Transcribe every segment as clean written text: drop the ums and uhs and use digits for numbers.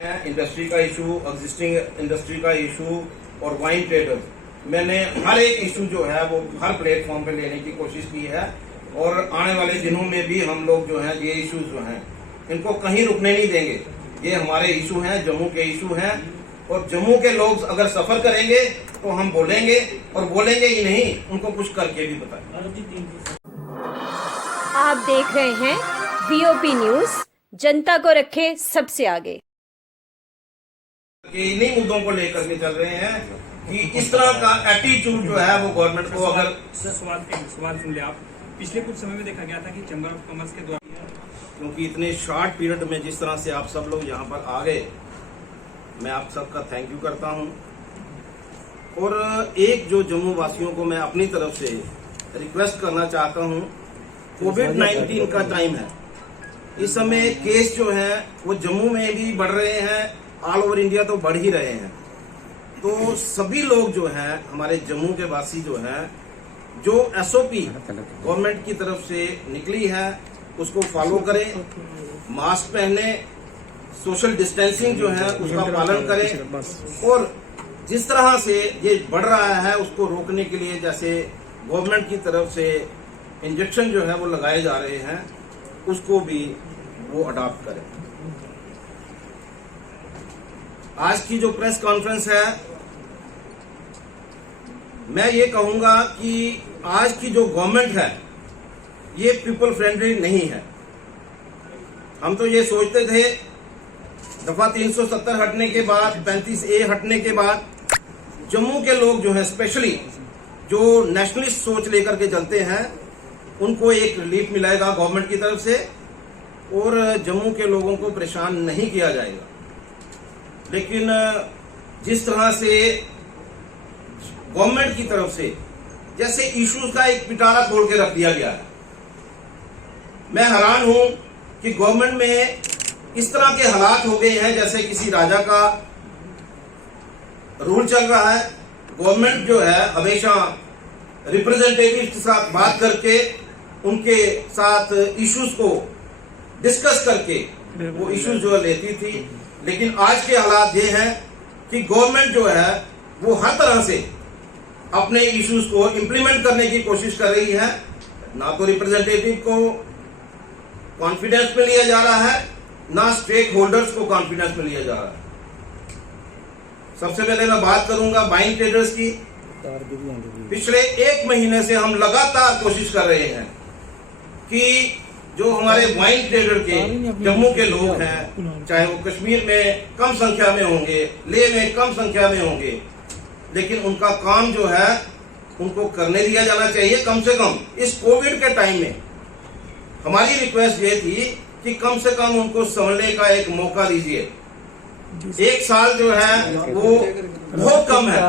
Industry का issue, existing industry का issue और वाइन ट्रेडर्स, मैंने हर एक इशू जो है वो हर प्लेटफॉर्म पे लेने की कोशिश की है और आने वाले दिनों में भी हम लोग जो हैं ये इशूज जो हैं इनको कहीं रुकने नहीं देंगे। ये हमारे इशू हैं, जम्मू के इशू हैं और जम्मू के लोग अगर सफर करेंगे तो हम बोलेंगे और बोलेंगे ही नहीं, उनको कुछ करके भी बताएंगे। आप देख रहे हैं वीओपी न्यूज, जनता को रखे सबसे आगे। इन्हीं मुद्दों को लेकर के चल रहे हैं कि इस तरह का एटीट्यूड जो है वो गवर्नमेंट को अगर सवाल सुन ले आप। पिछले कुछ समय में देखा गया था कि चैम्बर ऑफ कॉमर्स के द्वारा, क्योंकि इतने शॉर्ट पीरियड में जिस तरह से आप सब लोग यहाँ पर आ गए, मैं आप सबका थैंक यू करता हूँ। और एक जो जम्मू वासियों को मैं अपनी तरफ से रिक्वेस्ट करना चाहता हूँ, कोविड-19 का टाइम है, इस समय केस जो है वो जम्मू में भी बढ़ रहे हैं, ऑल ओवर इंडिया तो बढ़ ही रहे हैं। तो सभी लोग जो हैं, हमारे जम्मू के वासी जो हैं, जो एसओपी गवर्नमेंट की तरफ से निकली है उसको फॉलो करें, मास्क पहने, सोशल डिस्टेंसिंग जो है उसका पालन करें और जिस तरह से ये बढ़ रहा है उसको रोकने के लिए जैसे गवर्नमेंट की तरफ से इंजेक्शन जो है वो लगाए जा रहे हैं, उसको भी वो अडॉप्ट करें। आज की जो प्रेस कॉन्फ्रेंस है, मैं ये कहूंगा कि आज की जो गवर्नमेंट है ये पीपल फ्रेंडली नहीं है। हम तो ये सोचते थे दफा 370 हटने के बाद, 35A हटने के बाद जम्मू के लोग जो है स्पेशली जो नेशनलिस्ट सोच लेकर के चलते हैं उनको एक रिलीफ मिलेगा गवर्नमेंट की तरफ से और जम्मू के लोगों को परेशान नहीं किया जाएगा। लेकिन जिस तरह से गवर्नमेंट की तरफ से जैसे इश्यूज का एक पिटारा खोल के रख दिया गया है, मैं हैरान हूं कि गवर्नमेंट में इस तरह के हालात हो गए हैं जैसे किसी राजा का रूल चल रहा है। गवर्नमेंट जो है हमेशा रिप्रेजेंटेटिव के साथ बात करके उनके साथ इश्यूज को डिस्कस करके वो इश्यूज जो लेती थी, लेकिन आज के हालात ये हैं कि गवर्नमेंट जो है वो हर तरह से अपने इश्यूज को इंप्लीमेंट करने की कोशिश कर रही है। ना तो रिप्रेजेंटेटिव को कॉन्फिडेंस में लिया जा रहा है, ना स्टेक होल्डर्स को कॉन्फिडेंस में लिया जा रहा है। सबसे पहले मैं बात करूंगा वाइन ट्रेडर्स की। पिछले 1 महीने से हम लगातार कोशिश कर रहे हैं कि जो हमारे वाइन ट्रेडर के जम्मू के लोग हैं, चाहे वो कश्मीर में कम संख्या में होंगे, लेह में कम संख्या में होंगे, लेकिन उनका काम जो है उनको करने दिया जाना चाहिए। कम से कम इस कोविड के टाइम में हमारी रिक्वेस्ट ये थी कि कम से कम उनको समझने का एक मौका दीजिए। 1 साल जो है वो बहुत कम है,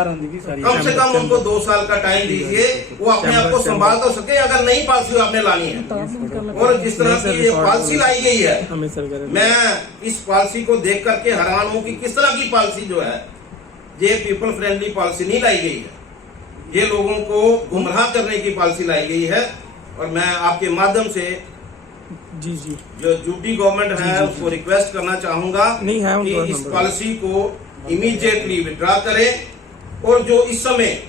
कम से कम उनको 2 साल का टाइम दीजिए, वो अपने आप को संभाल तो सके अगर नई पॉलिसी आपने लानी है। और जिस तरह की ये पॉलिसी लाई गई है, मैं इस पॉलिसी को देख करके हैरान हूं कि किस तरह की पॉलिसी जो है, ये पीपल फ्रेंडली पॉलिसी नहीं लाई गई है, ये लोगों को गुमराह करने की पॉलिसी लाई गई है। और मैं आपके माध्यम से जो ड्यूटी गवर्नमेंट है उसको रिक्वेस्ट करना चाहूंगा कि इस पॉलिसी को इमीडिएटली विड्रॉ करें। और जो इस समय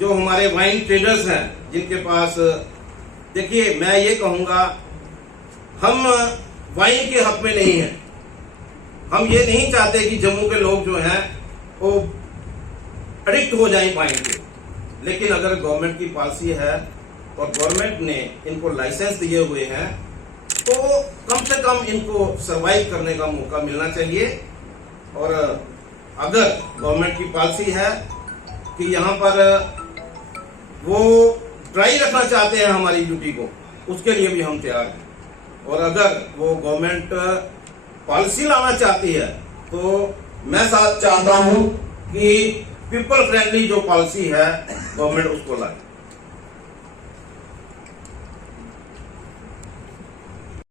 जो हमारे वाइन ट्रेडर्स हैं जिनके पास, देखिए मैं ये कहूंगा, हम वाइन के हक में नहीं हैं। हम ये नहीं चाहते कि जम्मू के लोग जो हैं वो एडिक्ट हो जाएं वाइन के, लेकिन अगर गवर्नमेंट की पॉलिसी है और गवर्नमेंट ने इनको लाइसेंस दिए हुए हैं तो कम से कम इनको सरवाइव करने का मौका मिलना चाहिए। और अगर गवर्नमेंट की पॉलिसी है कि यहाँ पर वो ट्राई रखना चाहते हैं हमारी ड्यूटी को, उसके लिए भी हम तैयार हैं। और अगर वो गवर्नमेंट पॉलिसी लाना चाहती है तो मैं साथ चाहता हूँ कि पीपल फ्रेंडली जो पॉलिसी है गवर्नमेंट उसको लाए।